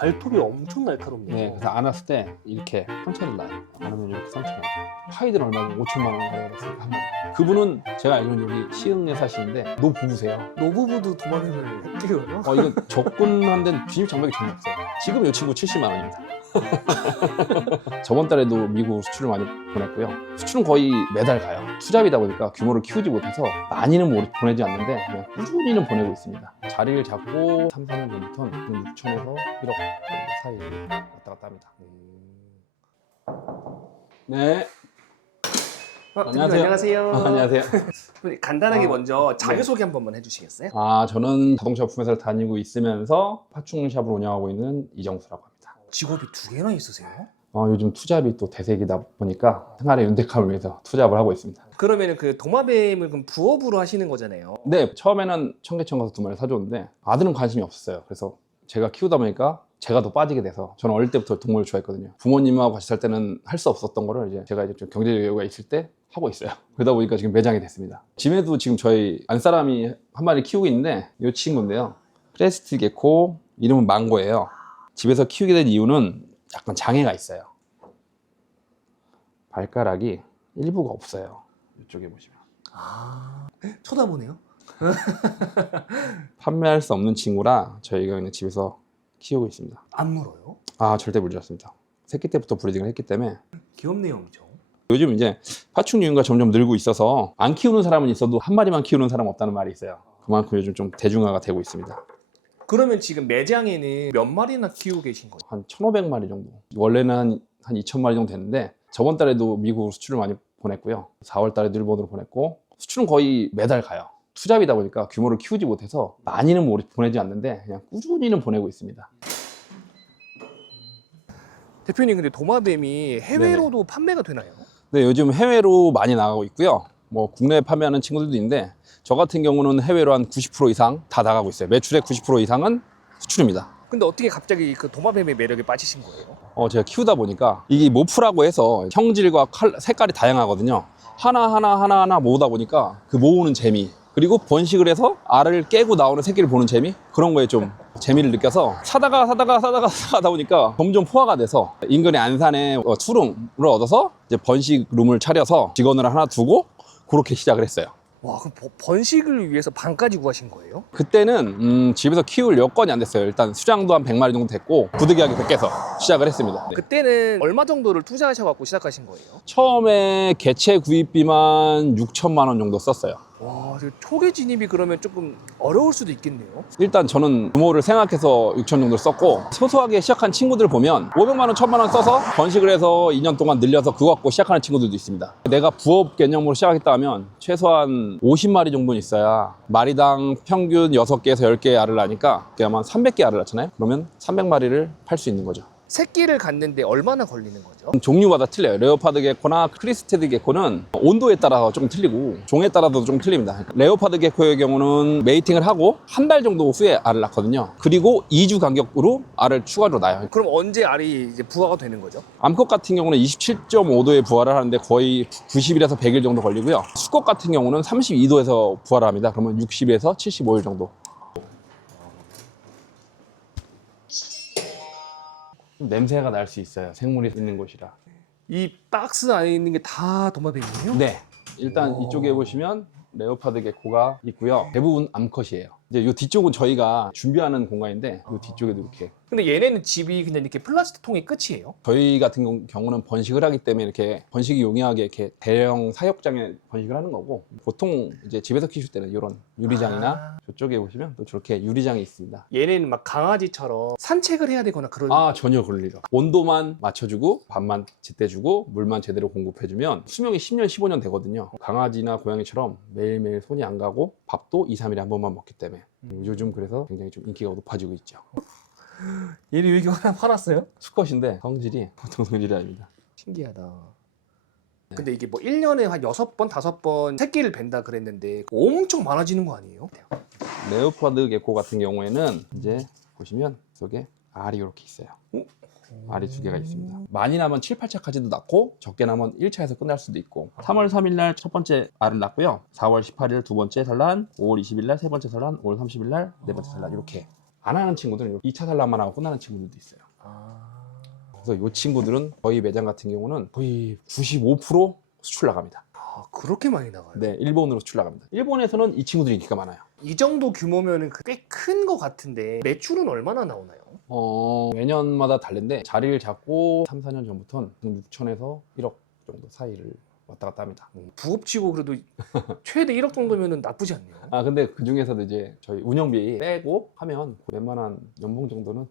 발톱이 엄청 날카롭네요. 네, 그래서 안았을 때 이렇게 상처를 나요. 안 하면 이렇게 상처 나요. 파이드는 얼마 전에 5천만 원 가져갔습니다. 한 번. 그분은 제가 알기로는 여기 시흥에 사시는데 노부부세요. 노부부도 도마뱀을 키워요? 이건 접근한 데는 진입 장벽이 전혀 없어요. 지금 이 친구 70만 원입니다. 저번 달에도 미국 수출을 많이 보냈고요. 수출은 거의 매달 가요. 투잡이다 보니까 규모를 키우지 못해서 많이는 보내지 않는데 그냥 꾸준히는 보내고 있습니다. 자리를 잡고 3, 4년 전부터는 6천에서 1억 사이 왔다 갔다 합니다. 네. 안녕하세요. 안녕하세요. 간단하게 먼저 네. 자기소개 한 번만 해주시겠어요? 저는 자동차 부품회사를 다니고 있으면서 파충샵을 운영하고 있는 이정수라고 합니다. 직업이 2개나 있으세요? 요즘 투잡이 또 대세이다 보니까 생활의 윤택함을 위해서 투잡을 하고 있습니다. 그러면 그 도마뱀을 그럼 부업으로 하시는 거잖아요. 네, 처음에는 청계천 가서 2마리 사줬는데 아들은 관심이 없었어요. 그래서 제가 키우다 보니까 제가 더 빠지게 돼서 저는 어릴 때부터 동물을 좋아했거든요. 부모님하고 같이 살 때는 할 수 없었던 거를 이제 제가 이제 좀 경제적 여유가 있을 때 하고 있어요. 그러다 보니까 지금 매장이 됐습니다. 집에도 지금 저희 안사람이 한 마리 키우고 있는데 이 친구인데요. 크레스트 게코, 이름은 망고예요. 집에서 키우게 된 이유는 약간 장애가 있어요. 발가락이 일부가 없어요. 이쪽에 보시면. 쳐다보네요. 판매할 수 없는 친구라 저희가 그냥 집에서 키우고 있습니다. 안 물어요? 절대 물지 않습니다. 새끼 때부터 브리딩을 했기 때문에. 귀엽네요, 엄청. 요즘 이제 파충류 인구가 점점 늘고 있어서 안 키우는 사람은 있어도 한 마리만 키우는 사람은 없다는 말이 있어요. 그만큼 요즘 좀 대중화가 되고 있습니다. 그러면 지금 매장에는 몇 마리나 키우고 계신 거예요? 한 1,500마리 정도. 원래는 한 2,000마리 정도 됐는데 저번 달에도 미국 수출을 많이 보냈고요. 4월 달에도 일본으로 보냈고 수출은 거의 매달 가요. 투잡이다 보니까 규모를 키우지 못해서 많이는 보내지 않는데 그냥 꾸준히는 보내고 있습니다. 대표님, 근데 도마뱀이 해외로도 판매가 되나요? 네, 요즘 해외로 많이 나가고 있고요. 뭐 국내에 판매하는 친구들도 있는데 저 같은 경우는 해외로 한 90% 이상 다 나가고 있어요. 매출의 90% 이상은 수출입니다. 근데 어떻게 갑자기 그 도마뱀의 매력에 빠지신 거예요? 제가 키우다 보니까 이게 모프라고 해서 형질과 색깔이 다양하거든요. 하나하나 모으다 보니까 그 모으는 재미, 그리고 번식을 해서 알을 깨고 나오는 새끼를 보는 재미, 그런 거에 좀 재미를 느껴서 사다가 하다 보니까 점점 포화가 돼서 인근의 안산에 투룸을 얻어서 이제 번식룸을 차려서 직원을 하나 두고 그렇게 시작을 했어요. 와, 그럼 번식을 위해서 방까지 구하신 거예요? 그때는 집에서 키울 여건이 안 됐어요. 일단 수량도 한 100마리 정도 됐고 부득이하게 100개서 시작을 했습니다. 네. 그때는 얼마 정도를 투자하셔갖고 시작하신 거예요? 처음에 개체 구입비만 6천만 원 정도 썼어요. 와, 초기 진입이 그러면 조금 어려울 수도 있겠네요. 일단 저는 규모를 생각해서 6천 정도 썼고 소소하게 시작한 친구들 보면 500만 원, 1000만 원 써서 번식을 해서 2년 동안 늘려서 그거 갖고 시작하는 친구들도 있습니다. 내가 부업 개념으로 시작했다 하면 최소한 50마리 정도는 있어야 마리당 평균 6개에서 10개의 알을 낳으니까 아마 300개 알을 낳잖아요. 그러면 300마리를 팔 수 있는 거죠. 새끼를 갖는데 얼마나 걸리는 거죠? 종류마다 틀려요. 레오파드 게코나 크리스테드 게코는 온도에 따라서 좀 틀리고 종에 따라서 좀 틀립니다. 레오파드 게코의 경우는 메이팅을 하고 한 달 정도 후에 알을 낳거든요. 그리고 2주 간격으로 알을 추가로 낳아요. 그럼 언제 알이 이제 부화가 되는 거죠? 암컷 같은 경우는 27.5도에 부화를 하는데 거의 90일에서 100일 정도 걸리고요. 수컷 같은 경우는 32도에서 부화를 합니다. 그러면 60에서 75일 정도. 냄새가 날 수 있어요. 생물이 있는 곳이라. 이 박스 안에 있는 게 다 도마뱀이에요? 네. 일단 오. 이쪽에 보시면 레오파드 게코가 있고요. 대부분 암컷이에요. 이제 이 뒤쪽은 저희가 준비하는 공간인데 이 뒤쪽에도 이렇게. 근데 얘네는 집이 그냥 이렇게 플라스틱 통이 끝이에요? 저희 같은 경우는 번식을 하기 때문에 이렇게 번식이 용이하게 이렇게 대형 사육장에 번식을 하는 거고 보통 이제 집에서 키우실 때는 이런 유리장이나 저쪽에 보시면 또 저렇게 유리장이 있습니다. 얘네는 막 강아지처럼 산책을 해야 되거나 그런. 전혀 그럴 일 없어요. 온도만 맞춰주고 밥만 제때 주고 물만 제대로 공급해주면 수명이 10년, 15년 되거든요. 강아지나 고양이처럼 매일매일 손이 안 가고 밥도 2, 3일에 한 번만 먹기 때문에 요즘 그래서 굉장히 좀 인기가 높아지고 있죠. 얘는 왜 이렇게 화났어요? 수컷인데 성질이 보통 성질이 아닙니다. 신기하다. 근데 이게 뭐 1년에 한 6번, 5번 새끼를 벤다 그랬는데 엄청 많아지는 거 아니에요? 레오파드 게코 같은 경우에는 이제 보시면 속에 알이 이렇게 있어요. 알이 2개가 있습니다. 많이 나면 7, 8차까지도 낳고 적게 나면 1차에서 끝날 수도 있고 3월 3일 날 첫 번째 알을 낳고요. 4월 18일 두 번째 산란, 5월 20일 날 세 번째 산란, 5월 30일 날 네 번째 산란 이렇게 안 하는 친구들은 2차 산란만 하고 끝나는 친구들도 있어요. 아. 그래서 이 친구들은 저희 매장 같은 경우는 거의 95% 수출 나갑니다. 아, 그렇게 많이 나가요? 네, 일본으로 수출 나갑니다. 일본에서는 이 친구들이 인기가 많아요. 이 정도 규모면은 꽤 큰 것 같은데 매출은 얼마나 나오나요? 매년마다 다른데 자리를 잡고 3, 4년 전부터는 6천에서 1억 정도 사이를 왔다 갔다 합니다. 부업치고 그래도 최대 1억 정도면은 나쁘지 않네요. 근데 그 중에서도 이제 저희 운영비 빼고 하면 웬만한 연봉 정도는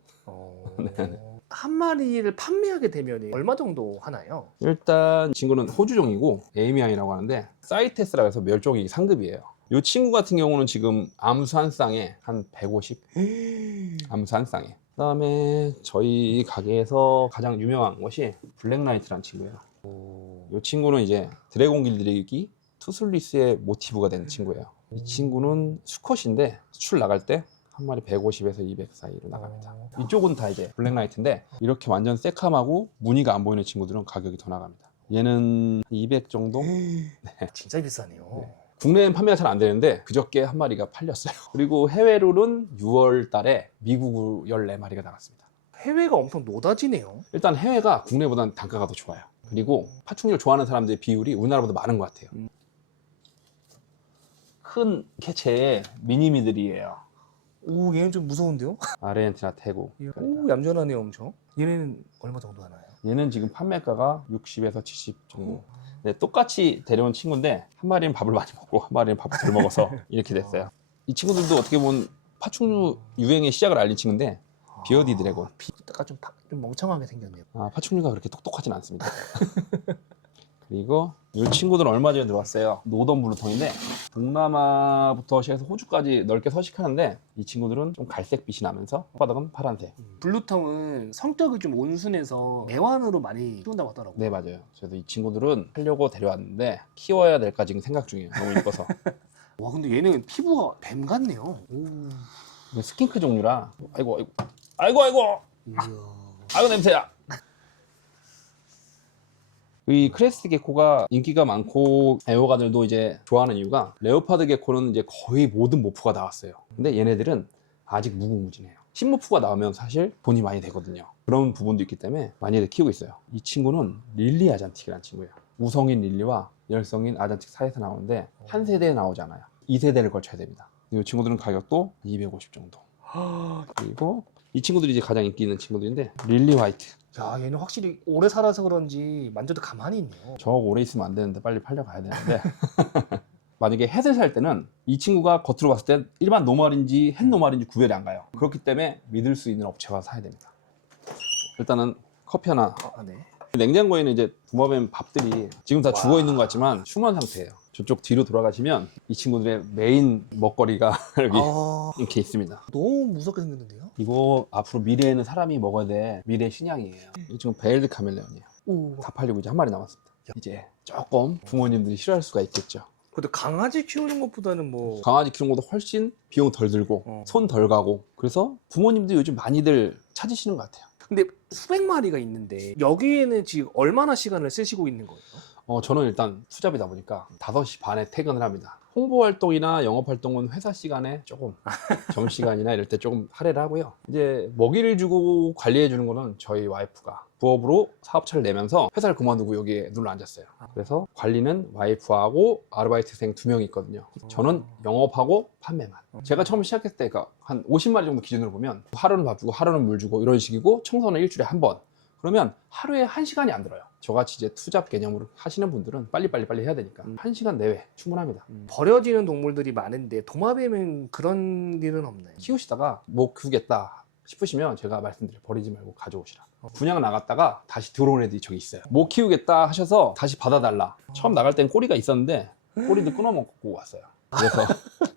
한 마리를 판매하게 되면 얼마 정도 하나요? 일단 친구는 호주종이고 에이미안이라고 하는데 사이테스라고 해서 멸종위 상급이에요. 이 친구 같은 경우는 지금 암수 한 쌍에 한 150? 암수 한 쌍에. 그 다음에 저희 가게에서 가장 유명한 것이 블랙나이트라는 친구예요. 이 친구는 이제 드래곤 길들이기 투슬리스의 모티브가 되는 친구예요. 이 친구는 수컷인데 수출 나갈 때 한 마리 150에서 200 사이로 나갑니다. 이쪽은 다 이제 블랙나이트인데 이렇게 완전 새카마고 무늬가 안 보이는 친구들은 가격이 더 나갑니다. 얘는 200 정도? 네. 진짜 비싸네요. 네. 국내엔 판매가 잘 안 되는데 그저께 한 마리가 팔렸어요. 그리고 해외로는 6월 달에 미국 14마리가 나갔습니다. 해외가 엄청 노다지네요. 일단 해외가 국내보다는 단가가 더 좋아요. 그리고 파충류를 좋아하는 사람들의 비율이 우리나라보다 많은 것 같아요. 큰 개체의 미니미들이에요. 오, 얘는 좀 무서운데요? 아르헨티나 태국. 오, 얌전하네요, 엄청. 얘는 얼마 정도 하나요? 얘는 지금 판매가가 60에서 70 정도. 네, 똑같이 데려온 친구인데 한 마리는 밥을 많이 먹고 한 마리는 밥을 덜 먹어서 이렇게 됐어요. 이 친구들도 어떻게 보면 파충류 유행의 시작을 알린 친구인데 비어디 드래곤. 약간 좀 멍청하게 생겼네요. 파충류가 그렇게 똑똑하진 않습니다. 그리고 이 친구들은 얼마 전에 들어왔어요. 노던 블루통인데 동남아부터 시작해서 호주까지 넓게 서식하는데 이 친구들은 좀 갈색빛이 나면서 혓바닥은 파란색. 블루텅은 성격이 좀 온순해서 애완으로 많이 키운다고 하더라고요. 네, 맞아요. 그래서 이 친구들은 하려고 데려왔는데 키워야 될까 지금 생각 중이에요. 너무 이뻐서. 와, 근데 얘는 피부가 뱀 같네요. 오. 스킨크 종류라 아이고 냄새야. 이 크레스트 게코가 인기가 많고 애호가들도 이제 좋아하는 이유가 레오파드 게코는 이제 거의 모든 모프가 나왔어요. 근데 얘네들은 아직 무궁무진해요. 신모프가 나오면 사실 돈이 많이 되거든요. 그런 부분도 있기 때문에 많이들 키우고 있어요. 이 친구는 릴리 아잔틱이라는 친구예요. 우성인 릴리와 열성인 아잔틱 사이에서 나오는데 한 세대에 나오지 않아요. 2세대를 걸쳐야 됩니다. 이 친구들은 가격도 250 정도. 그리고 이 친구들이 이제 가장 인기 있는 친구들인데 릴리 화이트. 야, 얘는 확실히 오래 살아서 그런지 만져도 가만히 있네요. 저 오래 있으면 안 되는데 빨리 팔려가야 되는데 만약에 햇을 살 때는 이 친구가 겉으로 봤을 때 일반 노말인지 햇 노말인지 구별이 안 가요. 그렇기 때문에 믿을 수 있는 업체가 사야 됩니다. 일단은 커피 하나. 네. 냉장고에는 이제 도마뱀 밥들이 지금 다 죽어 있는 것 같지만 숭한 상태예요. 저쪽 뒤로 돌아가시면 이 친구들의 메인 먹거리가 여기 이렇게 있습니다. 너무 무섭게 생겼는데요? 이거 앞으로 미래에는 사람이 먹어야 될 미래 신양이에요. 이 친구 베일드 카멜레온이에요. 오. 다 팔리고 이제 한 마리 남았습니다. 이제 조금 부모님들이 싫어할 수가 있겠죠. 그래도 강아지 키우는 것보다는 뭐 강아지 키우는 것도 훨씬 비용 덜 들고 손 덜 가고 그래서 부모님도 요즘 많이들 찾으시는 것 같아요. 근데 수백 마리가 있는데 여기에는 지금 얼마나 시간을 쓰시고 있는 거예요? 저는 일단 투잡이다 보니까 5시 반에 퇴근을 합니다. 홍보 활동이나 영업 활동은 회사 시간에 조금 점심시간이나 이럴 때 조금 할애를 하고요. 이제 먹이를 주고 관리해 주는 거는 저희 와이프가 부업으로 사업차를 내면서 회사를 그만두고 여기에 눌러 앉았어요. 그래서 관리는 와이프하고 아르바이트생 2명이 있거든요. 저는 영업하고 판매만. 제가 처음 시작했을 때 한 50마리 정도 기준으로 보면 하루는 밥 주고 하루는 물 주고 이런 식이고 청소는 일주일에 한 번. 그러면 하루에 1시간이 안 들어요. 저같이 이제 투잡 개념으로 하시는 분들은 빨리 해야 되니까 1시간 내외 충분합니다. 버려지는 동물들이 많은데 도마뱀은 그런 일은 없나요? 키우시다가 뭐 키우겠다 싶으시면 제가 말씀드려요. 버리지 말고 가져오시라. 분양 나갔다가 다시 들어온 애들이 저기 있어요. 못 키우겠다 하셔서 다시 받아달라. 처음 나갈 땐 꼬리가 있었는데 꼬리도 끊어먹고 왔어요. 그래서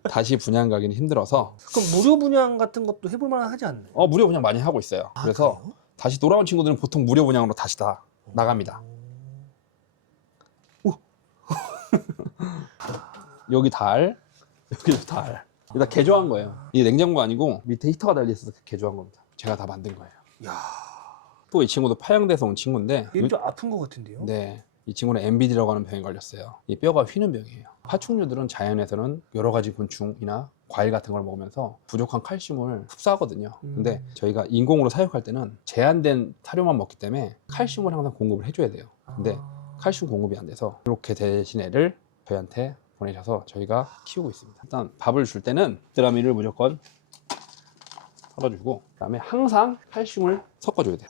다시 분양 가기는 힘들어서. 그럼 무료 분양 같은 것도 해볼 만한 하지 않나요? 무료 분양 많이 하고 있어요. 그래서 그래요? 다시 돌아온 친구들은 보통 무료 분양으로 다시 다 나갑니다. 여기 달, 여기도 달. 이거 다 개조한 거예요. 이게 냉장고 아니고 밑에 히터가 달려있어서 개조한 겁니다. 제가 다 만든 거예요. 야, 또 이 친구도 파양돼서 온 친구인데 얘는 좀 아픈 것 같은데요? 네, 이 친구는 MBD라고 하는 병에 걸렸어요. 이 뼈가 휘는 병이에요. 파충류들은 자연에서는 여러 가지 곤충이나 과일 같은 걸 먹으면서 부족한 칼슘을 흡수하거든요. 근데 저희가 인공으로 사육할 때는 제한된 사료만 먹기 때문에 칼슘을 항상 공급을 해줘야 돼요. 근데 칼슘 공급이 안 돼서 이렇게 대신 애를 저희한테 보내셔서 저희가 키우고 있습니다. 일단 밥을 줄 때는 드라미를 무조건 썰어주고, 그 다음에 항상 칼슘을 섞어줘야 돼요.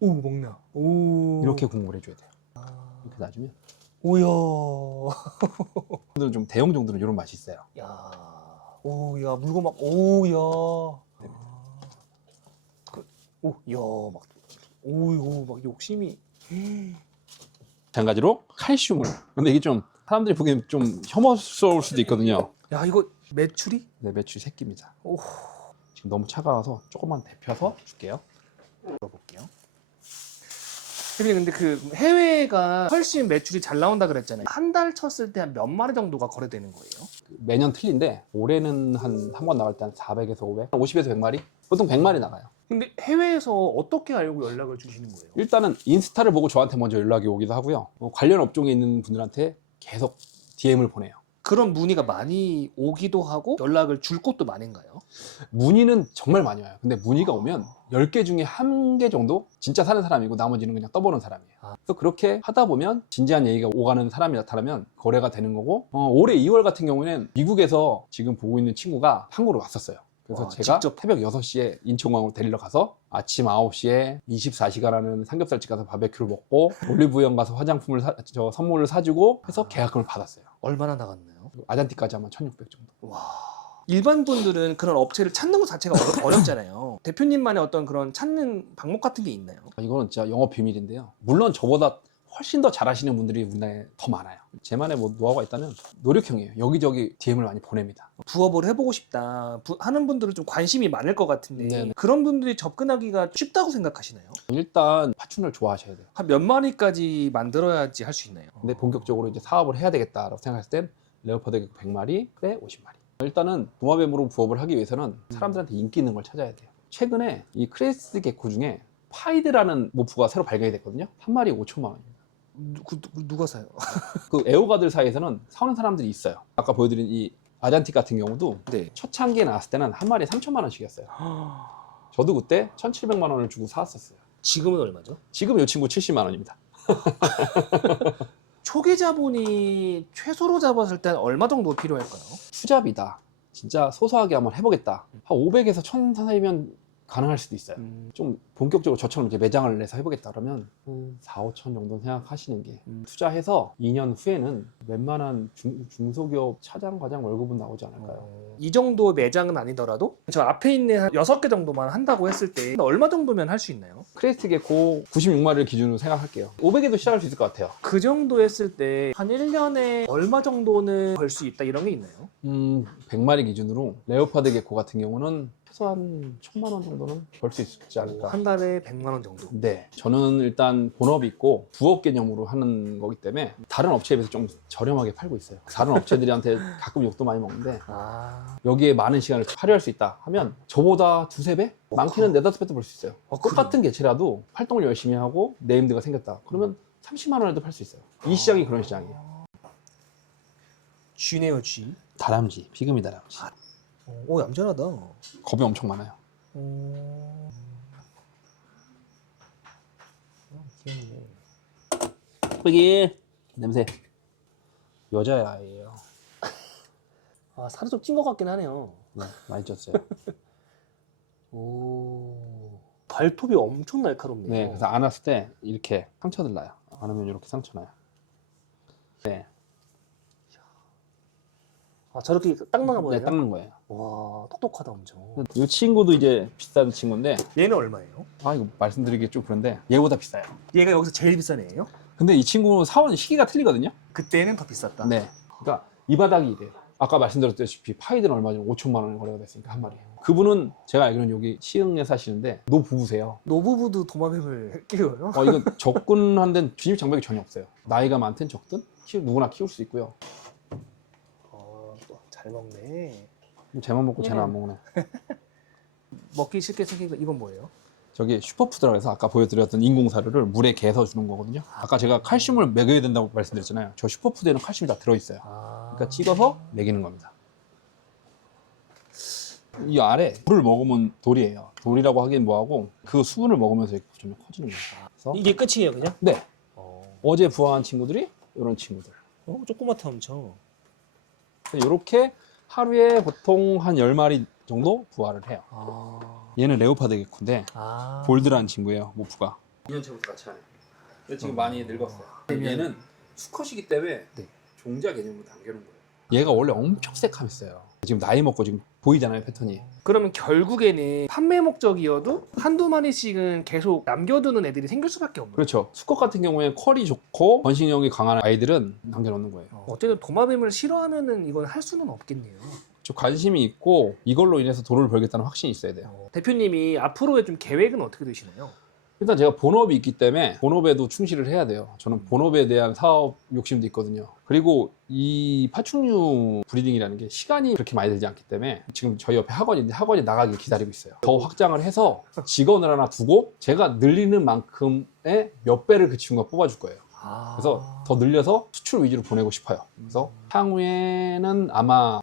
오, 먹나. 오. 이렇게 공급을 해줘야 돼요. 이렇게 놔주면. 오야. 오늘은 좀 대형 정도는 이런 맛이 있어요. 야. 오, 야, 물고 막, 오, 야. 오, 야, 막, 오, 막 욕심이. 마찬가지로 칼슘을. 근데 이게 좀 사람들이 보기엔 좀 혐오스러울 수도 있거든요. 야, 이거 메추리? 네, 매출 새끼입니다. 오. 지금 너무 차가워서 조금만 데펴서 줄게요. 물어볼게요. 대표님, 근데 그 해외가 훨씬 매출이 잘 나온다 그랬잖아요. 한 달 쳤을 때 한 몇 마리 정도가 거래되는 거예요? 매년 틀린데 올해는 한 번 나갈 때 한 400에서 500, 50에서 100마리? 보통 100마리 나가요. 근데 해외에서 어떻게 알고 연락을 주시는 거예요? 일단은 인스타를 보고 저한테 먼저 연락이 오기도 하고요. 관련 업종에 있는 분들한테 계속 DM을 보내요. 그런 문의가 많이 오기도 하고 연락을 줄 곳도 많은가요? 문의는 정말 많이 와요. 근데 문의가 오면 10개 중에 1개 정도 진짜 사는 사람이고 나머지는 그냥 떠보는 사람이에요. 그래서 그렇게 하다 보면 진지한 얘기가 오가는 사람이 나타나면 거래가 되는 거고, 올해 2월 같은 경우에는 미국에서 지금 보고 있는 친구가 한국으로 왔었어요. 그래서 와, 제가 직접? 새벽 6시에 인천공항으로 데리러 가서 아침 9시에 24시간 하는 삼겹살집 가서 바베큐를 먹고 올리브영 가서 화장품을 선물을 사주고 해서 계약금을 받았어요. 얼마나 나갔나요? 아잔티까지 하면 1600 정도. 와. 일반 분들은 그런 업체를 찾는 것 자체가 어렵잖아요. 대표님만의 어떤 그런 찾는 방법 같은 게 있나요? 이거는 진짜 영업 비밀인데요. 물론 저보다 훨씬 더 잘하시는 분들이 우리나라에 더 많아요. 제만의 뭐 노하우가 있다면 노력형이에요. 여기저기 DM을 많이 보냅니다. 부업을 해보고 싶다 하는 분들은 좀 관심이 많을 것 같은데 네네. 그런 분들이 접근하기가 쉽다고 생각하시나요? 일단 파충류를 좋아하셔야 돼요. 한 몇 마리까지 만들어야지 할 수 있나요? 근데 본격적으로 이제 사업을 해야 되겠다라고 생각했을 땐 레오파드 100마리에 50마리. 일단은 도마뱀으로 부업을 하기 위해서는 사람들한테 인기 있는 걸 찾아야 돼요. 최근에 이 크레스트 개코 중에 파이드라는 모프가 새로 발견이 됐거든요. 한 마리에 5천만 원입니다. 누가 사요? 그 애호가들 사이에서는 사오는 사람들이 있어요. 아까 보여드린 이 아잔틱 같은 경우도 네. 초창기에 나왔을 때는 한 마리에 3천만 원씩이었어요. 저도 그때 1,700만 원을 주고 사왔었어요. 지금은 얼마죠? 지금 이 친구 70만 원입니다. 초기 자본이 최소로 잡았을 땐 얼마 정도 필요할까요? 투잡이다. 진짜 소소하게 한번 해보겠다. 한 500에서 1,000 사이면 가능할 수도 있어요. 좀 본격적으로 저처럼 이제 매장을 내서 해보겠다 그러면 4, 5천 정도 생각하시는 게 투자해서 2년 후에는 웬만한 중소기업 차장, 과장 월급은 나오지 않을까요? 이 정도 매장은 아니더라도 저 앞에 있는 한 6개 정도만 한다고 했을 때 얼마 정도면 할 수 있나요? 크레스트 개코 96마리를 기준으로 생각할게요. 500에도 시작할 수 있을 것 같아요. 그 정도 했을 때 한 1년에 얼마 정도는 벌 수 있다 이런 게 있나요? 100마리 기준으로 레오파드 개코 같은 경우는 최소한 1,000만 원 정도는 벌 수 있지 않을까. 한 달에 100만 원 정도. 네, 저는 일단 본업이 있고 부업 개념으로 하는 거기 때문에 다른 업체에 비해서 좀 저렴하게 팔고 있어요. 다른 업체들한테 가끔 욕도 많이 먹는데 아, 여기에 많은 시간을 할애할 수 있다 하면 저보다 두세 배? 많게는 네다섯 배도 벌 수 있어요. 똑같은 개체라도 활동을 열심히 하고 네임드가 생겼다. 그러면 30만 원에도 팔 수 있어요. 이 시장이 그런 시장이에요. 쥐네요, 쥐. 다람쥐, 피그미 다람쥐. 오, 얌전하다. 겁이 엄청 많아요. 귀엽네. 여기 냄새. 여자아이예요. 아, 살이 좀 찐 것 같긴 하네요. 네, 많이 쪘어요. 오, 발톱이 엄청 날카롭네요. 네, 그래서 안았을 때 이렇게 상처들 나요. 안으면 이렇게 상처 나요. 네, 아, 저렇게 딱 나가 보여요? 네, 닦는 거예요. 와, 똑똑하다 엄청. 이 친구도 이제 비싼 친구인데, 얘는 얼마예요? 이거 말씀드리기 좀 그런데 얘보다 비싸요. 얘가 여기서 제일 비싼 애예요? 근데 이 친구는 사온 시기가 틀리거든요. 그때는 더 비쌌다. 네, 그러니까 이 바닥이 이래요. 아까 말씀드렸다시피 파이드는 얼마 전에 5천만 원에 거래가 됐으니까 한 마리에. 그분은 제가 알기로는 여기 시흥에 사시는데 노부부세요. 노부부도 도마뱀을 키워요? 이건 접근한 데는 진입 장벽이 전혀 없어요. 나이가 많든 적든 누구나 키울 수 있고요. 또 잘 먹네. 쟤만 먹고 쟤는 안 먹네. 먹기 쉽게 생긴 거 이건 뭐예요? 저기 슈퍼푸드라고 해서 아까 보여드렸던 인공사료를 물에 개서 주는 거거든요. 아까 제가 칼슘을 먹여야 된다고 말씀드렸잖아요. 저 슈퍼푸드에는 칼슘이 다 들어있어요. 그러니까 찍어서 먹이는 겁니다. 이 아래 돌을 먹으면 돌이에요. 돌이라고 하긴 뭐하고 그 수분을 먹으면서 이렇게 점점 커지는 거예요. 그래서 이게 끝이에요, 그냥? 네, 어제 부화한 친구들이 이런 친구들. 조그맣다 엄청. 이렇게 하루에 보통 한 10마리 정도 부화를 해요. 얘는 레오파드 개코인데 볼드라는 친구예요, 모프가. 2년째부터 같이 하네요. 지금 많이 늙었어요. 얘는 수컷이기 때문에 네. 종자 개념으로 남겨놓은 거예요. 얘가 원래 엄청 새카맸어요. 지금 나이 먹고 지금 보이잖아요, 패턴이. 그러면 결국에는 판매 목적이어도 한두 마리씩은 계속 남겨두는 애들이 생길 수밖에 없는 거예요. 그렇죠. 수컷 같은 경우에 컬이 좋고 번식력이 강한 아이들은 남겨놓는 거예요. 어쨌든 도마뱀을 싫어하면은 이건 할 수는 없겠네요. 저 관심이 있고 이걸로 인해서 돈을 벌겠다는 확신이 있어야 돼요. 대표님이 앞으로의 좀 계획은 어떻게 되시나요? 일단 제가 본업이 있기 때문에 본업에도 충실을 해야 돼요. 저는 본업에 대한 사업 욕심도 있거든요. 그리고 이 파충류 브리딩이라는 게 시간이 그렇게 많이 들지 않기 때문에 지금 저희 옆에 학원인데 학원이 나가길 기다리고 있어요. 더 확장을 해서 직원을 하나 두고 제가 늘리는 만큼의 몇 배를 그 친구가 뽑아줄 거예요. 그래서 더 늘려서 수출 위주로 보내고 싶어요. 그래서 향후에는 아마